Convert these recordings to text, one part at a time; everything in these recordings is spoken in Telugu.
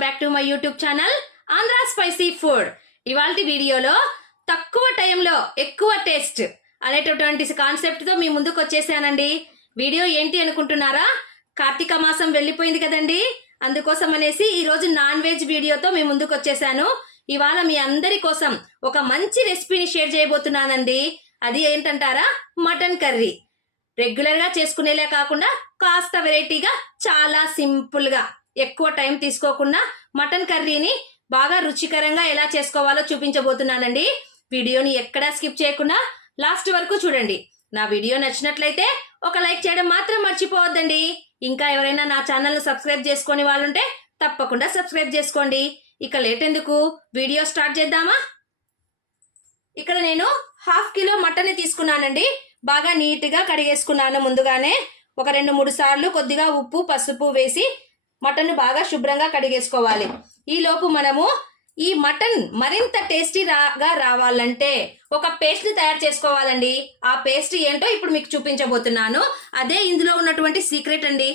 My YouTube channel Andhra spicy food ఇవాళ వీడియోలో తక్కువ టైంలో ఎక్కువ టేస్ట్ అనేటటువంటి కాన్సెప్ట్తో మీ ముందుకు వచ్చేసానండి. వీడియో ఏంటి అనుకుంటున్నారా? కార్తీక మాసం వెళ్ళిపోయింది కదండి. అందుకోసం అనేసి ఈరోజు నాన్ వెజ్ వీడియోతో మీ ముందుకు వచ్చేసాను. ఇవాళ మీ అందరి కోసం ఒక మంచి రెసిపీని షేర్ చేయబోతున్నానండి. అది ఏంటంటారా? Mutton curry. రెగ్యులర్గా చేసుకునేలా చేసుకునేలే కాకుండా కాస్త వెరైటీగా చాలా సింపుల్గా ఎక్కువ టైం తీసుకోకుండా మటన్ కర్రీని బాగా రుచికరంగా ఎలా చేసుకోవాలో చూపించబోతున్నానండి. వీడియోని ఎక్కడా స్కిప్ చేయకుండా లాస్ట్ వరకు చూడండి. నా వీడియో నచ్చినట్లయితే ఒక లైక్ చేయడం మాత్రం మర్చిపోవద్దండి. ఇంకా ఎవరైనా నా ఛానల్ సబ్స్క్రైబ్ చేసుకొని వాళ్ళుంటే తప్పకుండా సబ్స్క్రైబ్ చేసుకోండి. ఇక లేట్ ఎందుకు? వీడియో స్టార్ట్ చేద్దామా? ఇక్కడ నేను హాఫ్ కిలో మటన్ తీసుకున్నానండి. బాగా నీట్గా కడిగేసుకున్నాను ముందుగానే. ఒక రెండు మూడు సార్లు కొద్దిగా ఉప్పు పసుపు వేసి మటన్ బాగా శుభ్రంగా కడిగేసుకోవాలి. ఈలోపు మనము ఈ మటన్ మరింత టేస్టీ రాగా రావాలంటే ఒక పేస్ట్ని తయారు చేసుకోవాలండి. ఆ పేస్ట్ ఏంటో ఇప్పుడు మీకు చూపించబోతున్నాను. అదే ఇందులో ఉన్నటువంటి సీక్రెట్ అండి.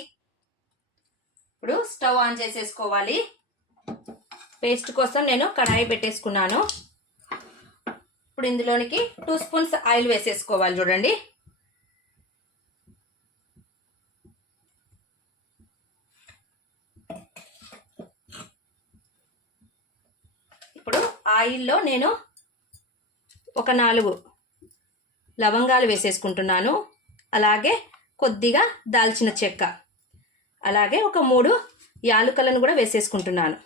ఇప్పుడు స్టవ్ ఆన్ చేసేసుకోవాలి. పేస్ట్ కోసం నేను కడాయి పెట్టేసుకున్నాను. ఇప్పుడు ఇందులోనికి టూ స్పూన్స్ ఆయిల్ వేసేసుకోవాలి చూడండి ఇప్పుడు ఆయిల్లో నేను ఒక నాలుగు లవంగాలు వేసేసుకుంటున్నాను. అలాగే కొద్దిగా దాల్చిన చెక్క. అలాగే ఒక మూడు యాలుకలను కూడా వేసేసుకుంటున్నాను.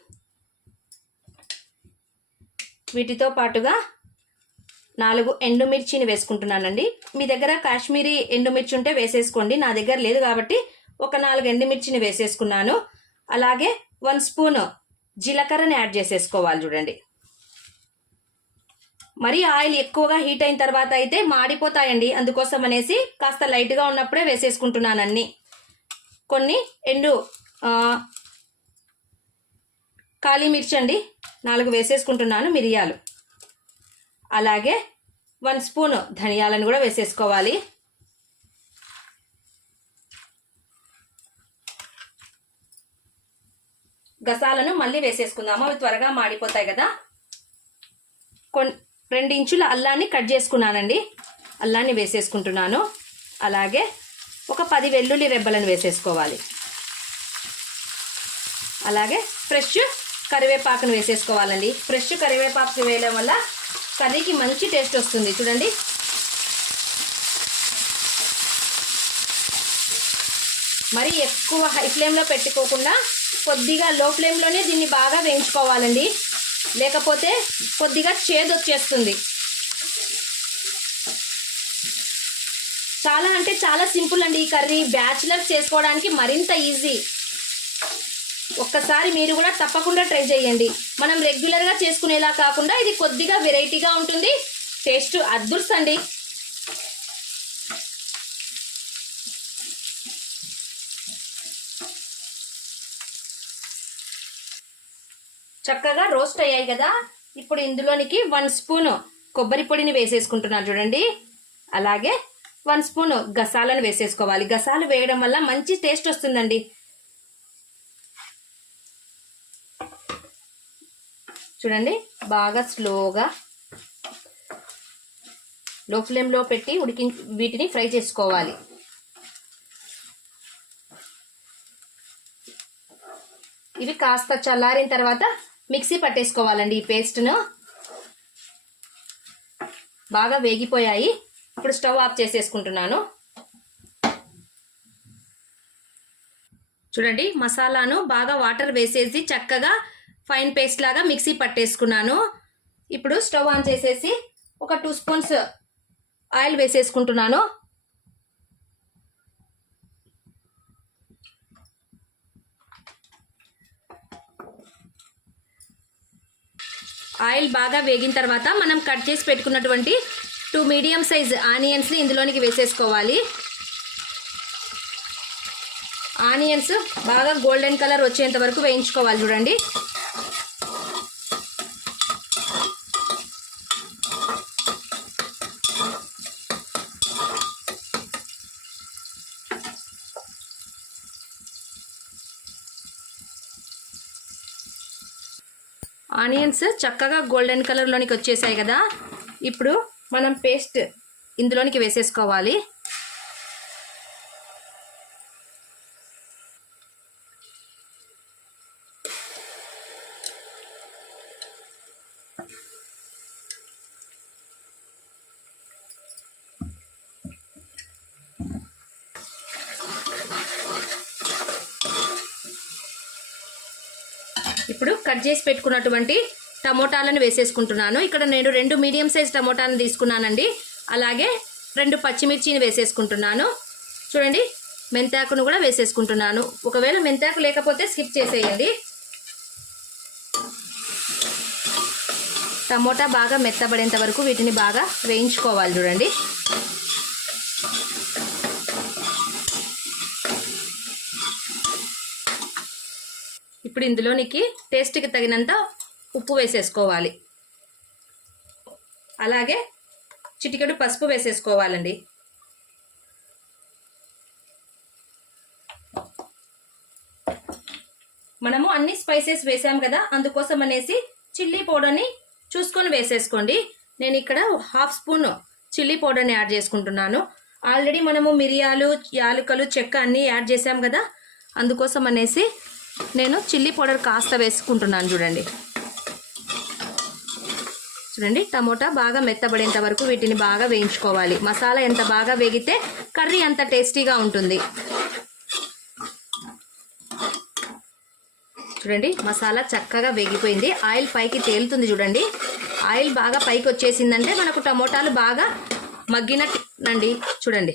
వీటితో పాటుగా నాలుగు ఎండుమిర్చిని వేసుకుంటున్నానండి. మీ దగ్గర కాశ్మీరీ ఎండుమిర్చి ఉంటే వేసేసుకోండి. నా దగ్గర లేదు కాబట్టి ఒక నాలుగు ఎండుమిర్చిని వేసేసుకున్నాను. అలాగే వన్ స్పూన్ జీలకర్రని యాడ్ చేసేసుకోవాలి చూడండి. మరి ఆయిల్ ఎక్కువగా హీట్ అయిన తర్వాత అయితే మాడిపోతాయండి. అందుకోసం అనేసి కాస్త లైట్గా ఉన్నప్పుడే వేసేసుకుంటున్నాను అన్ని. కొన్ని ఎండు కాళీ మిర్చి అండి. నాలుగు వేసేసుకుంటున్నాను మిరియాలు. అలాగే వన్ స్పూన్ ధనియాలను కూడా వేసేసుకోవాలి. గసాలను మళ్ళీ వేసేసుకుందాము. అవి త్వరగా మాడిపోతాయి కదా. కొన్ని రెండు ఇంచుల అల్లాన్ని కట్ చేసుకున్నానండి. అల్లాన్ని వేసేసుకుంటున్నాను. అలాగే ఒక పది వెల్లుల్లి రెబ్బలను వేసేసుకోవాలి. అలాగే ఫ్రెష్ కరివేపాకును వేసేసుకోవాలండి. ఫ్రెష్ కరివేపాకు వేయడం వల్ల కర్రీకి మంచి టేస్ట్ వస్తుంది. చూడండి. మరి ఎక్కువ హై ఫ్లేమ్లో పెట్టుకోకుండా కొద్దిగా లో ఫ్లేమ్లోనే దీన్ని బాగా వేయించుకోవాలండి. లేకపోతే కొద్దిగా చేదు వచ్చేస్తుంది చాలా అంటే చాలా సింపుల్ అండి ఈ కర్రీ. బ్యాచిలర్స్ చేసుకోవడానికి మరింత ఈజీ. ఒక్కసారి మీరు కూడా తప్పకుండా ట్రై చేయండి. మనం రెగ్యులర్గా చేసుకునేలా కాకుండా ఇది కొద్దిగా వెరైటీగా ఉంటుంది. టేస్ట్ అద్దుర్స్ చక్కగా రోస్ట్ అయ్యాయి కదా? ఇప్పుడు ఇందులోనికి వన్ స్పూన్ కొబ్బరి పొడిని వేసేసుకుంటున్నాను చూడండి. అలాగే వన్ స్పూన్ గసాలను వేసేసుకోవాలి. గసాలు వేయడం వల్ల మంచి టేస్ట్ వస్తుందండి. చూడండి బాగా స్లోగా లో ఫ్లేమ్లో పెట్టి ఉడికి వీటిని ఫ్రై చేసుకోవాలి. ఇవి కాస్త చల్లారిన తర్వాత మిక్సీ పట్టేసుకోవాలండి ఈ పేస్ట్ను. బాగా వేగిపోయాయి. ఇప్పుడు స్టవ్ ఆఫ్ చేసేసుకుంటున్నాను. చూడండి మసాలాను బాగా వాటర్ వేసేసి చక్కగా ఫైన్ పేస్ట్ లాగా మిక్సీ పట్టేసుకున్నాను. ఇప్పుడు స్టవ్ ఆన్ చేసేసి ఒక టూ స్పూన్స్ ఆయిల్ వేసేసుకుంటున్నాను. ఆయిల్ బాగా వేగిన తర్వాత మనం కట్ చేసి పెట్టుకున్నటువంటి టూ మీడియం సైజ్ ఆనియన్స్ని ఇందులోనికి వేసేసుకోవాలి. ఆనియన్స్ బాగా గోల్డెన్ కలర్ వచ్చేంత వరకు వేయించుకోవాలి చూడండి. ఆనియన్స్ చక్కగా గోల్డెన్ కలర్లోనికి వచ్చేసాయి కదా. ఇప్పుడు మనం పేస్ట్ ఇందులోనికి వేసేసుకోవాలి. ఇప్పుడు కట్ చేసి పెట్టుకున్నటువంటి టమోటాలను వేసేసుకుంటున్నాను. ఇక్కడ నేను రెండు మీడియం సైజ్ టమోటాలను తీసుకున్నానండి. అలాగే రెండు పచ్చిమిర్చిని వేసేసుకుంటున్నాను. చూడండి మెంతాకును కూడా వేసేసుకుంటున్నాను. ఒకవేళ మెంతాకు లేకపోతే స్కిప్ చేసేయండి. టమోటా బాగా మెత్తబడేంత వరకు వీటిని బాగా వేయించుకోవాలి చూడండి. ఇప్పుడు ఇందులోనికి టేస్ట్కి తగినంత ఉప్పు వేసేసుకోవాలి. అలాగే చిటికెడు పసుపు వేసేసుకోవాలండి. మనము అన్ని స్పైసెస్ వేసాం కదా అందుకోసం అనేసి చిల్లీ పౌడర్ని చూసుకొని వేసేసుకోండి. నేను ఇక్కడ హాఫ్ స్పూన్ చిల్లీ పౌడర్ని యాడ్ చేసుకుంటున్నాను. ఆల్రెడీ మనము మిరియాలు యాలకులు చెక్క అన్నీ యాడ్ చేసాం కదా అందుకోసం అనేసి నేను చిల్లీ పౌడర్ కాస్త వేసుకుంటున్నాను చూడండి. చూడండి టమోటా బాగా మెత్తబడేంత వరకు వీటిని బాగా వేయించుకోవాలి. మసాలా ఎంత బాగా వేగితే కర్రీ అంత టేస్టీగా ఉంటుంది. చూడండి మసాలా చక్కగా వేగిపోయింది. ఆయిల్ పైకి తేలుతుంది చూడండి. ఆయిల్ బాగా పైకి వచ్చేసిందంటే మనకు టమోటాలు బాగా మగ్గినట్టు చూడండి.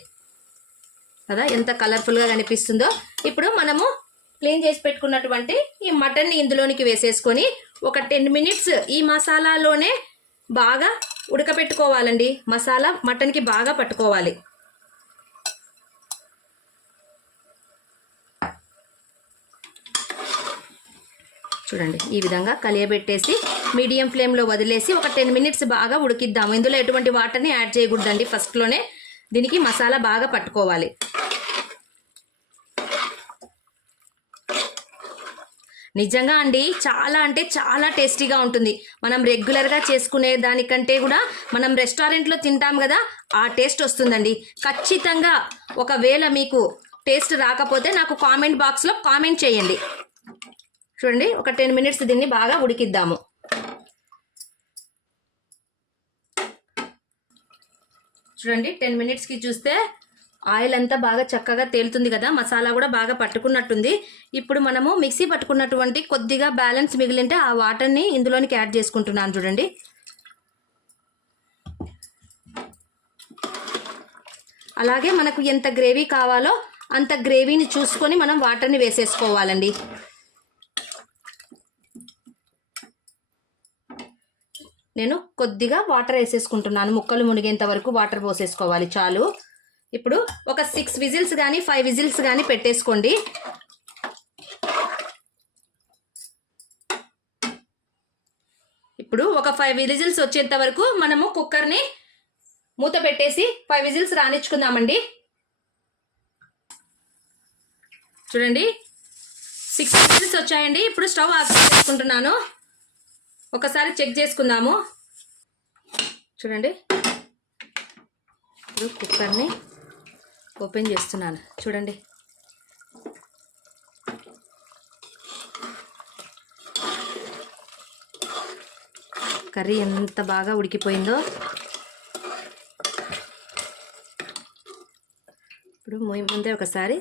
కదా ఎంత కలర్ఫుల్గా కనిపిస్తుందో. ఇప్పుడు మనము క్లీన్ చేసి పెట్టుకున్నటువంటి ఈ మటన్ని ఇందులోనికి వేసేసుకొని ఒక టెన్ మినిట్స్ ఈ మసాలాలోనే బాగా ఉడకపెట్టుకోవాలండి. మసాలా మటన్కి బాగా పట్టుకోవాలి. చూడండి ఈ విధంగా కలియబెట్టేసి మీడియం ఫ్లేమ్లో వదిలేసి ఒక టెన్ మినిట్స్ బాగా ఉడికిద్దాము. ఇందులో ఎటువంటి వాటర్ని యాడ్ చేయకూడదండి. ఫస్ట్లోనే దీనికి మసాలా బాగా పట్టుకోవాలి. నిజంగా అండి చాలా అంటే చాలా టేస్టీగా ఉంటుంది. మనం రెగ్యులర్గా చేసుకునే దానికంటే కూడా మనం రెస్టారెంట్లో తింటాం కదా ఆ టేస్ట్ వస్తుందండి. ఖచ్చితంగా ఒకవేళ మీకు టేస్ట్ రాకపోతే నాకు కామెంట్ బాక్స్లో కామెంట్ చేయండి. చూడండి ఒక టెన్ మినిట్స్ దీన్ని బాగా ఉడికిద్దాము. చూడండి టెన్ మినిట్స్కి చూస్తే ఆయిల్ అంతా బాగా చక్కగా తేలుతుంది కదా మసాలా కూడా బాగా పట్టుకున్నట్టుంది. ఇప్పుడు మనము మిక్సీ పట్టుకున్నటువంటి కొద్దిగా బ్యాలెన్స్ మిగిలింటే ఆ వాటర్ని ఇందులోనికి యాడ్ చేసుకుంటున్నాను చూడండి. అలాగే మనకు ఎంత గ్రేవీ కావాలో అంత గ్రేవీని చూసుకొని మనం వాటర్ని వేసేసుకోవాలండి. నేను కొద్దిగా వాటర్ వేసేసుకుంటున్నాను ముక్కలు మునిగేంత వరకు వాటర్ పోసేసుకోవాలి చాలు. ఇప్పుడు ఒక సిక్స్ విజిల్స్ కానీ ఫైవ్ విజిల్స్ కానీ పెట్టేసుకోండి. ఇప్పుడు ఒక ఫైవ్ విజిల్స్ వచ్చేంత వరకు మనము కుక్కర్ని మూత పెట్టేసి ఫైవ్ విజిల్స్ రానిచ్చుకుందామండి. చూడండి సిక్స్ విజిల్స్ వచ్చాయండి. ఇప్పుడు స్టవ్ ఆఫ్ చేసుకుంటున్నాను. ఒకసారి చెక్ చేసుకుందాము. చూడండి ఇప్పుడు కుక్కర్ని ఓపెన్ చేస్తున్నాను. చూడండి. కర్రీ ఎంత బాగా ఉడికిపోయిందో. ఇప్పుడు ముందే ఒకసారి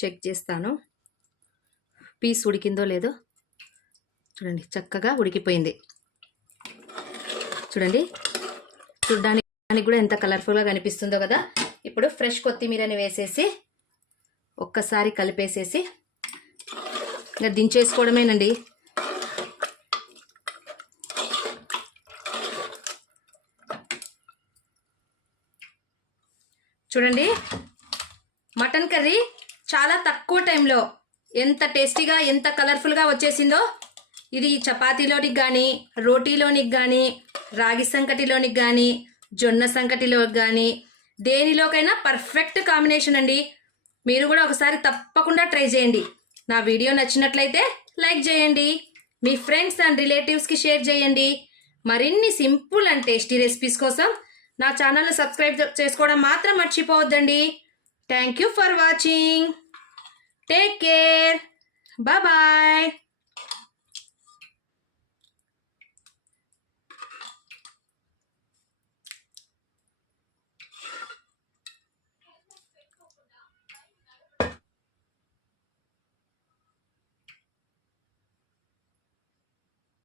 చెక్ చేస్తాను. పీస్ ఉడికిందో లేదో. చూడండి చక్కగా ఉడికిపోయింది. చూడండి. చూడడానికి కూడా ఎంత కలర్ఫుల్గా కనిపిస్తుందో కదా. ఇప్పుడు ఫ్రెష్ కొత్తిమీరని వేసేసి ఒక్కసారి కలిపేసేసి ఇంకా దించేసుకోవడమేనండి. చూడండి మటన్ కర్రీ చాలా తక్కువ టైంలో ఎంత టేస్టీగా ఎంత కలర్ఫుల్గా వచ్చేసిందో ఇది చపాతీలోనికి కానీ రోటీలోనికి కానీ రాగి సంకటిలోనికి కానీ జొన్న సంకటిలోకి కానీ దేనిలోకైనా పర్ఫెక్ట్ కాంబినేషన్ అండి. మీరు కూడా ఒకసారి తప్పకుండా ట్రై చేయండి. నా వీడియో నచ్చినట్లయితే లైక్ చేయండి. మీ ఫ్రెండ్స్ అండ్ రిలేటివ్స్కి షేర్ చేయండి. మరిన్ని సింపుల్ అండ్ టేస్టీ రెసిపీస్ కోసం నా ఛానల్ను సబ్స్క్రైబ్ చేసుకోవడం మాత్రం మర్చిపోవద్దండి. Thank you for watching take care bye